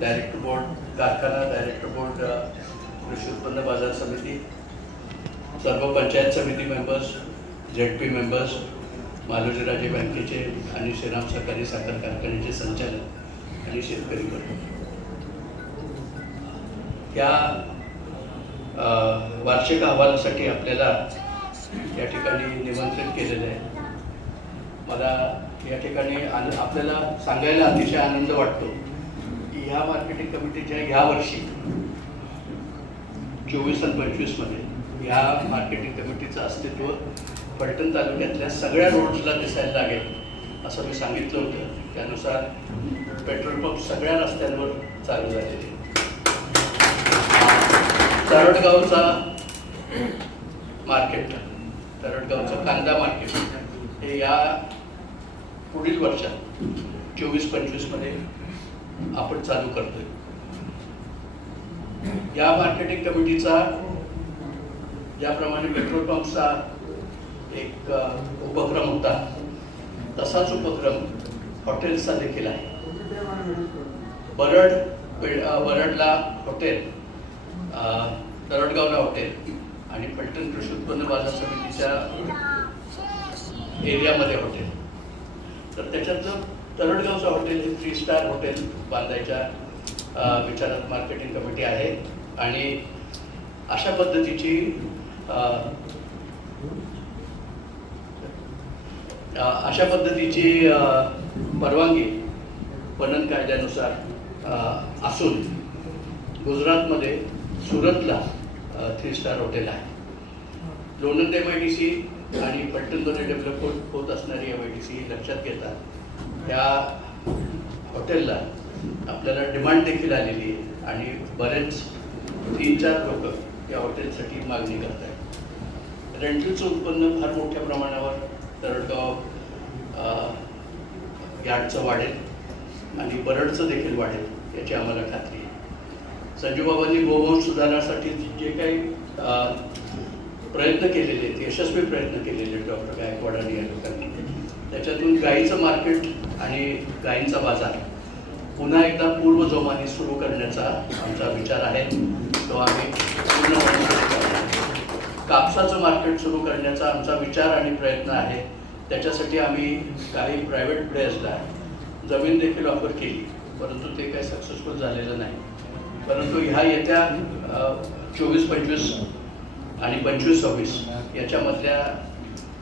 Director board कारखाना director board कृषी उत्पन्न बाजार समिती सर्व पंचायत समिती members Z P members Malojiraje बँकेचे आणि श्रीराम सहकारी साखर कारखान्याचे संचालक आणि शेतकरी गट या uh, वार्षिक अहवालासाठी आपल्याला या ठिकाणी निमंत्रित केलेलं आहे. मला या ठिकाणी आपल्याला सांगायला अतिशय आनंद वाटतो. या ह्या मार्केटिंग कमिटीच्या या वर्षी चोवीस आणि पंचवीसमध्ये या मार्केटिंग कमिटीचं अस्तित्व फलटण तालुक्यातल्या सगळ्या रोड्सला दिसायला लागेल असं मी सांगितलं होतं. त्यानुसार पेट्रोल पंप सगळ्या रस्त्यांवर चालू झालेले तरडगावचा मार्केट तरडगावचं कांदा मार्केट हे या पुढील वर्षात चोवीस पंचवीसमध्ये आपण चालू करतोय. या मार्केटिंग कमिटीचा ज्याप्रमाणे पेट्रोल पंपचा एक उपक्रम होता. तसाच उपक्रम हॉटेल्सचा देखील आहे. बरड बरडला हॉटेल अ, तरडगावला हॉटेल आणि फलटण कृषी उत्पन्न बाजार समितीच्या एरियामध्ये हॉटेल तर त्याच्यातलं तरडगावचं हॉटेल थ्री स्टार हॉटेल बांधायच्या विचारात मार्केटिंग कमिटी आहे. आणि अशा पद्धतीची अशा पद्धतीची परवानगी पणन कायद्यानुसार असून गुजरातमध्ये सुरतला थ्री स्टार हॉटेल आहे. Lonand M I D C आणि पट्टणमध्ये डेव्हलप होत होत असणारी एम आय डी सी लक्षात घेता त्या हॉटेलला आपल्याला डिमांड देखील आलेली आहे आणि बरेच तीन चार लोक त्या हॉटेलसाठी मागणी करत आहेत रेंटलचं उत्पन्न फार मोठ्या प्रमाणावर तरडगाव यार्डचं वाढेल आणि बरडचं देखील वाढेल याची आम्हाला खात्री आहे. संजूबाबांनी गोवंश सुधारण्यासाठी जे काही प्रयत्न केलेले आहेत यशस्वी प्रयत्न केलेले आहेत डॉक्टर गायकवाड आणि या लोकांनी त्याच्यातून गाईचं मार्केट आणि गायींचा बाजार. पुन्हा एकदा पूर्व जोमाने सुरू करण्याचा आमचा विचार आहे. तो आम्ही पूर्ण कापसाचं मार्केट सुरू करण्याचा आमचा विचार आणि प्रयत्न आहे. त्याच्यासाठी आम्ही काही प्रायव्हेट प्लेयर्सला जमीन देखील ऑफर केली. परंतु ते काही सक्सेसफुल झालेलं नाही. परंतु ह्या येत्या चोवीस पंचवीस आणि पंचवीस सव्वीस याच्यामधल्या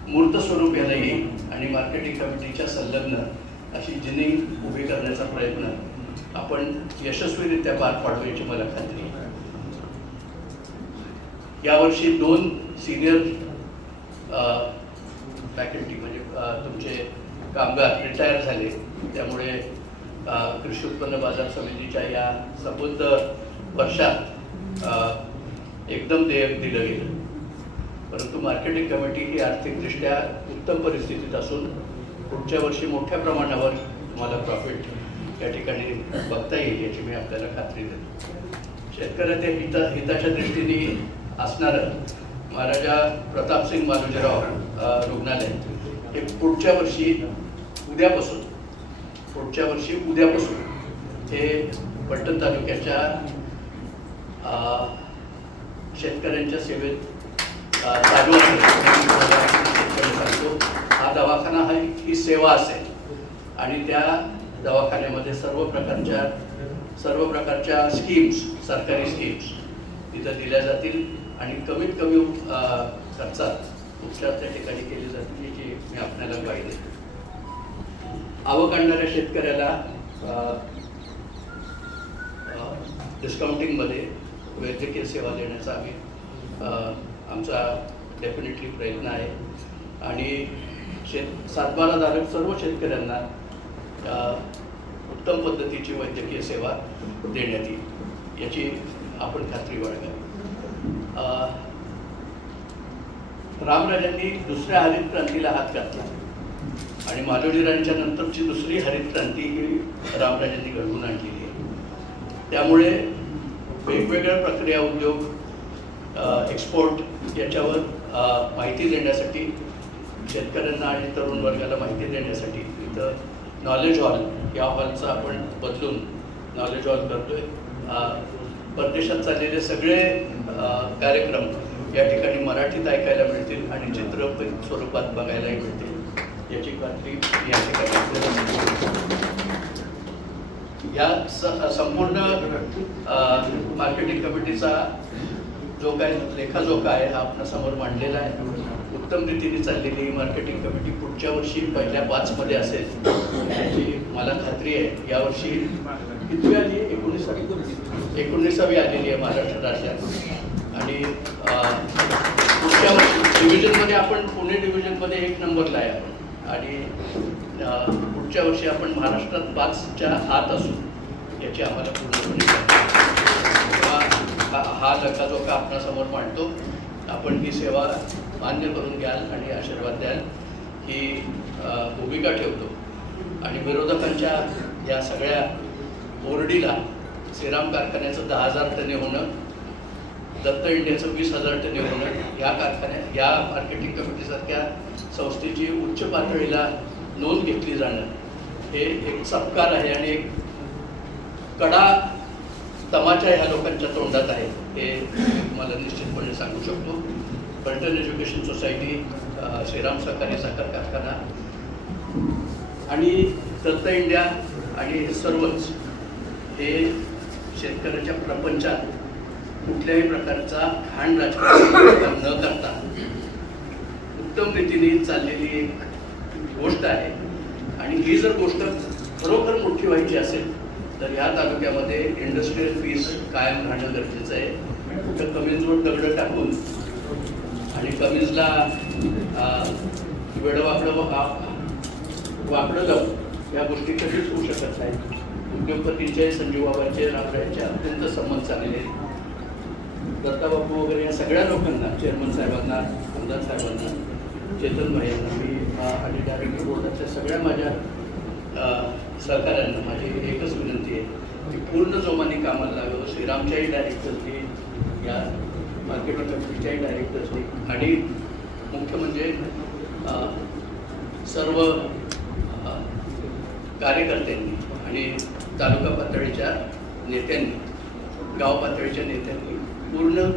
मूर्त स्वरूप याला येईल आणि मार्केटिंग कमिटीच्या संलग्न अशी जिनिंग उभी करण्याचा प्रयत्न आपण यशस्वीरित्या पार पाडू याची मला खात्री यावर्षी दोन सिनियर फॅकल्टी म्हणजे तुमचे कामगार रिटायर झाले. त्यामुळे कृषी उत्पन्न बाजार समितीच्या या सबुद्ध वर्षात एकदम देयक दिलं गेलं. परंतु मार्केटिंग कमिटी ही आर्थिकदृष्ट्या उत्तम परिस्थितीत असून पुढच्या वर्षी मोठ्या प्रमाणावर तुम्हाला प्रॉफिट या ठिकाणी बघता येईल याची मी आपल्याला खात्री देतो. शेतकऱ्याच्या हिता हिताच्या दृष्टीने असणारं महाराजा प्रतापसिंग मालोजीराव रुग्णालय हे पुढच्या वर्षी उद्यापासून पुढच्या वर्षी उद्यापासून हे पलटण तालुक्याच्या शेतकऱ्यांच्या सेवेत चालू सांगतो हा दवाखाना हा ही सेवा असेल. आणि त्या दवाखान्यामध्ये सर्व प्रकारच्या सर्व प्रकारच्या स्कीम्स सरकारी स्कीम्स तिथं दिल्या जातील आणि कमीत कमी खर्चात उपचार त्या ठिकाणी केले जातील याची मी आपल्याला ग्वाही देतो. आवक आणणाऱ्या शेतकऱ्याला डिस्काउंटिंगमध्ये वैद्यकीय सेवा देण्याचा आम्ही आमचा डेफिनेटली प्रयत्न आहे. आणि शेत सातबाराधारक सर्व शेतकऱ्यांना उत्तम पद्धतीची वैद्यकीय सेवा देण्यात येईल याची आपण खात्री बाळगावी. रामराजांनी दुसऱ्या हरित क्रांतीला हात घातला. आणि मालोजीरांच्या नंतरची दुसरी हरित क्रांती ही रामराजांनी घडवून आणलेली आहे. त्यामुळे वेगवेगळ्या प्रक्रिया उद्योग एक्सपोर्ट याच्यावर माहिती देण्यासाठी शेतकऱ्यांना आणि तरुण वर्गाला माहिती देण्यासाठी इथं नॉलेज हॉल या हॉलचा आपण बदलून नॉलेज हॉल करतो आहे परदेशात चाललेले सगळे कार्यक्रम या ठिकाणी मराठीत ऐकायला मिळतील आणि चित्रपट स्वरूपात बघायलाही मिळतील. याची खात्री या ठिकाणी या स- संपूर्ण मार्केटिंग कमिटीचा जो काही लेखाजोखा आहे हा आपणासमोर मांडलेला आहे. उत्तम रीतीने चाललेली ही मार्केटिंग कमिटी पुढच्या वर्षी पहिल्या पाचमध्ये असेल. याची मला खात्री आहे. यावर्षी कितवी आली आहे? एकोणीसावी. एकोणीसावी आलेली आहे महाराष्ट्र राज्यात. आणि पुढच्या वर्षी डिव्हिजनमध्ये आपण पुणे डिव्हिजनमध्ये एक नंबरला आहे आपण. आणि पुढच्या वर्षी आपण महाराष्ट्रात पाचच्या आत असू. याची आम्हाला पूर्णपणे हा हा लेखाजोखा आपणासमोर मांडतो आपण ही सेवा मान्य करून घ्याल आणि आशीर्वाद द्याल. ही भूमिका ठेवतो. आणि विरोधकांच्या या सगळ्या ओरडीला श्रीराम कारखान्याचं दहा हजार टने होणं दत्त इंडियाचं वीस हजार टने होणं या कारखान्या या मार्केटिंग कमिटीसारख्या संस्थेची उच्च पातळीला नोंद घेतली जाणं हे एक सत्कार आहे आणि एक कडा तमाचा ह्या लोकांच्या तोंडात आहे हे मला निश्चितपणे सांगू शकतो. पर्यटन एज्युकेशन सोसायटी श्रीराम सहकारी साखर कारखाना आणि दत्त इंडिया आणि हे सर्वच हे शेतकऱ्याच्या प्रपंचात कुठल्याही प्रकारचा घाण राजकारण न करता उत्तम रीतीने चाललेली एक गोष्ट आहे. आणि ही जर गोष्ट खरोखर मोठी व्हायची असेल तर ह्या तालुक्यामध्ये इंडस्ट्रीयल फीस कायम राहणं गरजेचं आहे कुठं कमीजवर दगडं टाकून आणि कमीजला वेडवाकडं वाकडं जाऊन या गोष्टी कधीच होऊ शकत नाही उद्योगपतींचे संजीव बाबांचे रामरायांचे अत्यंत संबंध चाललेले आहेत. दत्ताबापू वगैरे या सगळ्या लोकांना चेअरमन साहेबांना आमदार साहेबांना चेतन भाईंना मी आणि डायरेक्टर बोर्डाच्या सगळ्या माझ्या सहकाऱ्यांना माझी एकच विनंती आहे की पूर्ण जोमाने कामाला लागावं. श्रीरामच्याही डायरेक्टर्सनी या मार्केटिंग कमिटीच्याही डायरेक्टर्सनी आणि मुख्य म्हणजे सर्व कार्यकर्त्यांनी आणि तालुका पातळीच्या नेत्यांनी गाव पातळीच्या नेत्यांनी पूर्ण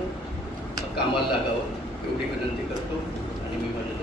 कामाला लागावं एवढी विनंती करतो आणि मी माझ्या